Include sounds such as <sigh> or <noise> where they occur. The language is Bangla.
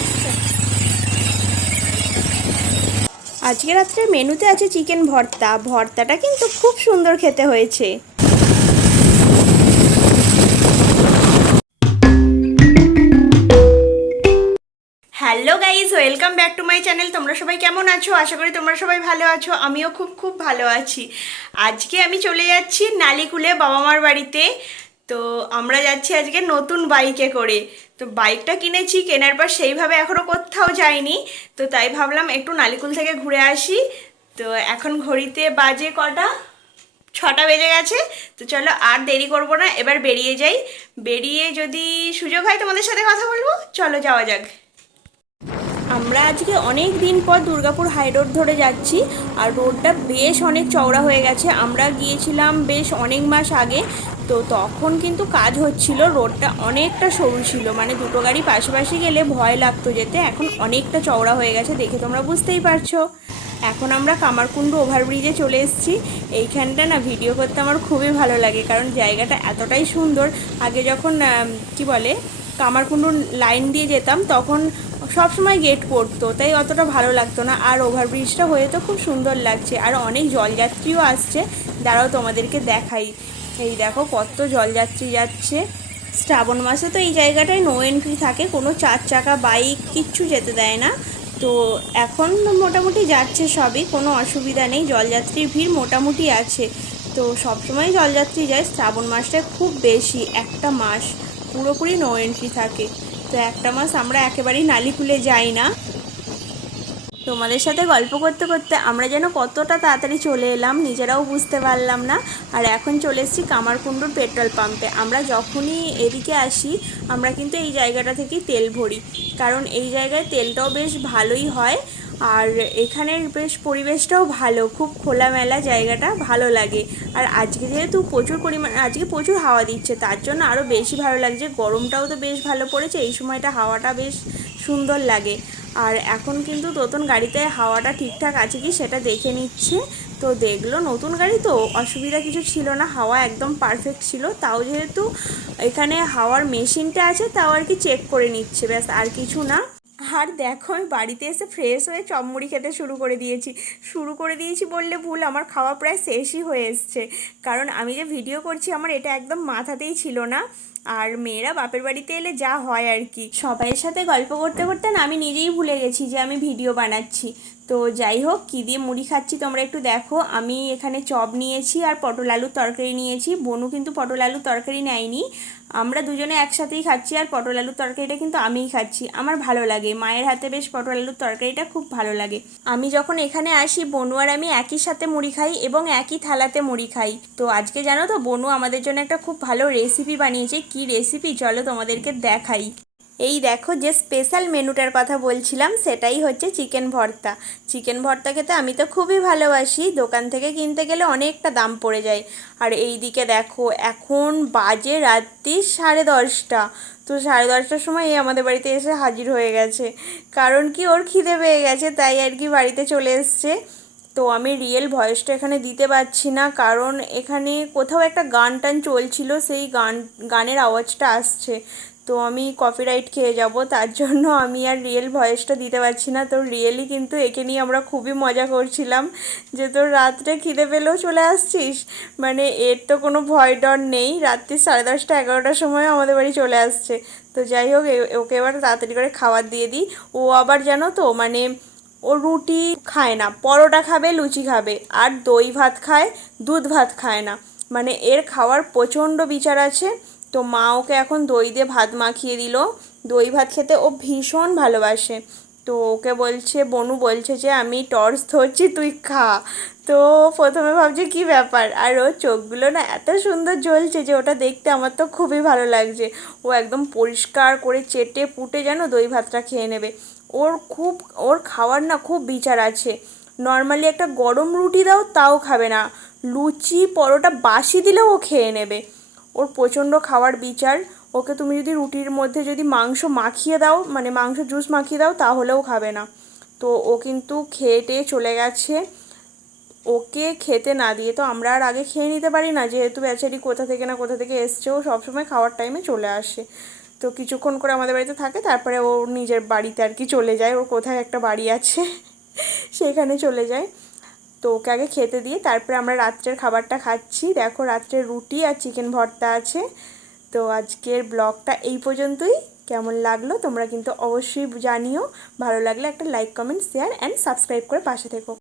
আসছে। আজকে রাত্রে মেনুতে আছে চিকেন ভর্তা। ভর্তাটা কিন্তু খুব সুন্দর খেতে হয়েছে। Hello guys welcome back to my channel. তোমরা সবাই কেমন আছো? আশা করি তোমরা সবাই ভালো আছো। আমিও খুব খুব ভালো আছি। আজকে আমি চলে যাচ্ছি নালিকুলে বাবা মার বাড়িতে। তো আমরা যাচ্ছি আজকে নতুন বাইকে করে। তো বাইকটা কিনেছি, কেনার পর সেইভাবে এখনও কোথাও যাইনি। তো তাই ভাবলাম একটু নালিকুল থেকে ঘুরে আসি। তো এখন ঘড়িতে বাজে কটা? ছটা বেজে গেছে। তো চলো আর দেরি করব না, এবার বেরিয়ে যাই। বেরিয়ে যদি সুযোগ হয় তোমাদের সাথে কথা বলব, চলো যাওয়া যাক। আমরা আজকে অনেক দিন পর দুর্গাপুর হাই রোড ধরে যাচ্ছি, আর রোডটা বেশ অনেক চওড়া হয়ে গেছে। আমরা গিয়েছিলাম বেশ অনেক মাস আগে। তো তখন কিন্তু কাজ হচ্ছিল, রোডটা অনেকটা সরু ছিল মানে দুটো গাড়ি পাশাপাশি গেলে ভয় লাগতো যেতে। এখন অনেকটা চওড়া হয়ে গেছে দেখে তোমরা বুঝতেই পারছ। এখন আমরা কামারকুণ্ড ওভারব্রিজে চলে এসেছি। এইখানটা না ভিডিও করতে আমার খুবই ভালো লাগে, কারণ জায়গাটা এতটাই সুন্দর। আগে যখন কি বলে কামারকুণ্ডুর লাইন দিয়ে যেতাম, তখন সবসময় গেট পড়তো, তাই অতটা ভালো লাগতো না। আর ওভারব্রিজটা হয়ে তো খুব সুন্দর লাগছে। আর অনেক জলযাত্রীও আসছে। দাঁড়াও তোমাদেরকে দেখাই। এই দেখো কত জলযাত্রী যাচ্ছে শ্রাবণ মাসে তো এই জায়গাটায় নো এন্ট্রি থাকে, কোনো চার চাকা বাইক কিচ্ছু যেতে দেয় না। তো এখন মোটামুটি যাচ্ছে সবই, কোনো অসুবিধা নেই, জলযাত্রীর ভিড় মোটামুটি আছে। তো সবসময় জলযাত্রী যায়, শ্রাবণ মাসটা খুব বেশি, একটা মাস, পুরোপুরি নো এন্ট্রি থাকে। তো একটা মাস আমরা একেবারেই নালি খুলে যাই না। তোমাদের সাথে গল্প করতে করতে আমরা যেন কতটা তাড়াতাড়ি চলে এলাম, নিজেরাও বুঝতে পারলাম না। আর এখন চলে এসেছি কামারকুণ্ডুর পেট্রোল পাম্পে। আমরা যখনই এদিকে আসি, আমরা কিন্তু এই জায়গাটা থেকেই তেল ভরি। কারণ এই জায়গায় তেলটাও বেশ ভালোই হয়। আর এখানের বেশ পরিবেশটাও ভালো, খুব খোলামেলা জায়গাটা ভালো লাগে। আর আজকে যেহেতু প্রচুর পরিমাণ, আজকে প্রচুর হাওয়া দিচ্ছে, তার জন্য আরও বেশি ভালো লাগছে। গরমটাও তো বেশ ভালো পড়েছে, এই সময়টা হাওয়াটা বেশ সুন্দর লাগে। আর এখন কিন্তু নতুন গাড়িতে হাওয়াটা ঠিকঠাক আছে কি সেটা দেখে নিচ্ছে। তো দেখল নতুন গাড়ি তো, অসুবিধা কিছু ছিল না, হাওয়া একদম পারফেক্ট ছিল। তাও যেহেতু এখানে হাওয়ার মেশিনটা আছে, তাও আর কি চেক করে নিচ্ছে, ব্যাস আর কিছু না। আর দেখো, আমি বাড়িতে এসে ফ্রেশ হয়ে চমড়ি খেতে শুরু করে দিয়েছি। শুরু করে দিয়েছি বললে ভুল, আমার খাওয়া প্রায় শেষই হয়ে এসছে। কারণ আমি যে ভিডিও করছি, আমার এটা একদম মাথাতেই ছিল না। আর মেয়েরা বাপের বাড়িতে এলে যা হয় আর কি। সবাইয়ের সাথে গল্প করতে করতে না আমি নিজেই ভুলে গেছি যে আমি ভিডিও বানাচ্ছি। তো যাই হোক, কী দিয়ে মুড়ি খাচ্ছি তোমরা একটু দেখো। আমি এখানে চপ নিয়েছি আর পটল আলুর তরকারি নিয়েছি। বনু কিন্তু পটল আলুর তরকারি নেয়নি। আমরা দুজনে একসাথেই খাচ্ছি আর পটল আলুর তরকারিটা কিন্তু আমিই খাচ্ছি। আমার ভালো লাগে। মায়ের হাতে বেশ পটল আলুর তরকারিটা খুব ভালো লাগে। আমি যখন এখানে আসি, বনু আর আমি একই সাথে মুড়ি খাই এবং একই থালাতে মুড়ি খাই। তো আজকে জানো তো, বনু আমাদের জন্য একটা খুব ভালো রেসিপি বানিয়েছে। কি রেসিপি চলো তোমাদেরকে দেখাই। এই দেখো যে স্পেশাল মেনুটার কথা বলছিলাম, সেটাই হচ্ছে চিকেন ভর্তা। চিকেন ভর্তা খেতে আমি তো খুবই ভালোবাসি, দোকান থেকে কিনতে গেলে অনেকটা দাম পড়ে যায়। আর এই দিকে দেখো, এখন বাজে রাত্রি সাড়ে দশটা। তো সাড়ে দশটার সময় এই আমাদের বাড়িতে এসে হাজির হয়ে গেছে। কারণ কি? ওর খিদে পেয়ে গেছে, তাই আর কি বাড়িতে চলে এসছে। তো আমি রিয়েল ভয়েসটা এখানে দিতে পারছি না, কারণ এখানে কোথাও একটা গান টান চলছিল, সেই গান, গানের আওয়াজটা আসছে। তো আমি কপিরাইট খেয়ে যাব, তার জন্য আমি আর রিয়েল ভয়েসটা দিতে পারছি না। তো রিয়েলি কিন্তু একে নিয়ে আমরা খুবই মজা করছিলাম, যে তোর রাত্রে খিদে পেলেও চলে আসছিস? মানে এর তো কোনো ভয় ডর নেই, রাত্রি সাড়ে দশটা এগারোটার সময় আমাদের বাড়ি চলে আসছে। তো যাই হোক ওকে এবার তাড়াতাড়ি করে খাবার দিয়ে দিই। ও আবার জানো তো মানে ও রুটি খায় না, পরোটা খাবে, লুচি খাবে, আর দই ভাত খায়, দুধ ভাত খায় না। মানে এর খাওয়ার প্রচণ্ড বিচার আছে। তো মা ওকে এখন দই দিয়ে ভাত মাখিয়ে দিল। দই ভাত খেতে ও ভীষণ ভালোবাসে। তো ওকে বলছে, বনু বলছে যে, আমি টর্চ ধরছি, তুই খা। তো প্রথমে ভাবছি, কি ব্যাপার? আর ওর চোখগুলো না এত সুন্দর জ্বলছে যে, ওটা দেখতে আমার তো খুবই ভালো লাগছে। ও একদম পরিষ্কার করে চেটে পুটে যেন দই ভাতটা খেয়ে নেবে। ওর খুব, ওর খাওয়ার না খুব বিচার আছে। নর্মালি একটা গরম রুটি দাও, তাও খাবে না। লুচি, পরোটা, বাসি দিলেও ও খেয়ে নেবে। ওর প্রচণ্ড খাওয়ার বিচার। ওকে তুমি যদি রুটির মধ্যে যদি মাংস মাখিয়ে দাও মানে মাংস জুস মাখিয়ে দাও তাহলেও খাবে না। তো ও কিন্তু খেয়ে টেয়ে চলে গেছে। ওকে খেতে না দিয়ে তো আমরা আর আগে খেয়ে নিতে পারি না। যেহেতু বেচারি কোথা থেকে না কোথা থেকে এসছে, ও সবসময় খাওয়ার টাইমে চলে আসে। তো কিছুক্ষণ করে আমাদের বাড়িতে থাকে, তারপরে ও নিজের বাড়িতে আর কি চলে যায়। ওর কোথায় একটা বাড়ি আছে, <laughs> সেখানে চলে যায়। তো ওকে আগে খেতে দিয়ে তারপরে আমরা রাত্রের খাবারটা খাচ্ছি। দেখো রাত্রে রুটি আর চিকেন ভর্তা আছে। তো আজকের ব্লগটা এই পর্যন্তই। কেমন লাগল তোমরা কিন্তু অবশ্যই জানিও। ভালো লাগলে একটা like, comment share and subscribe করে পাশে থেকো।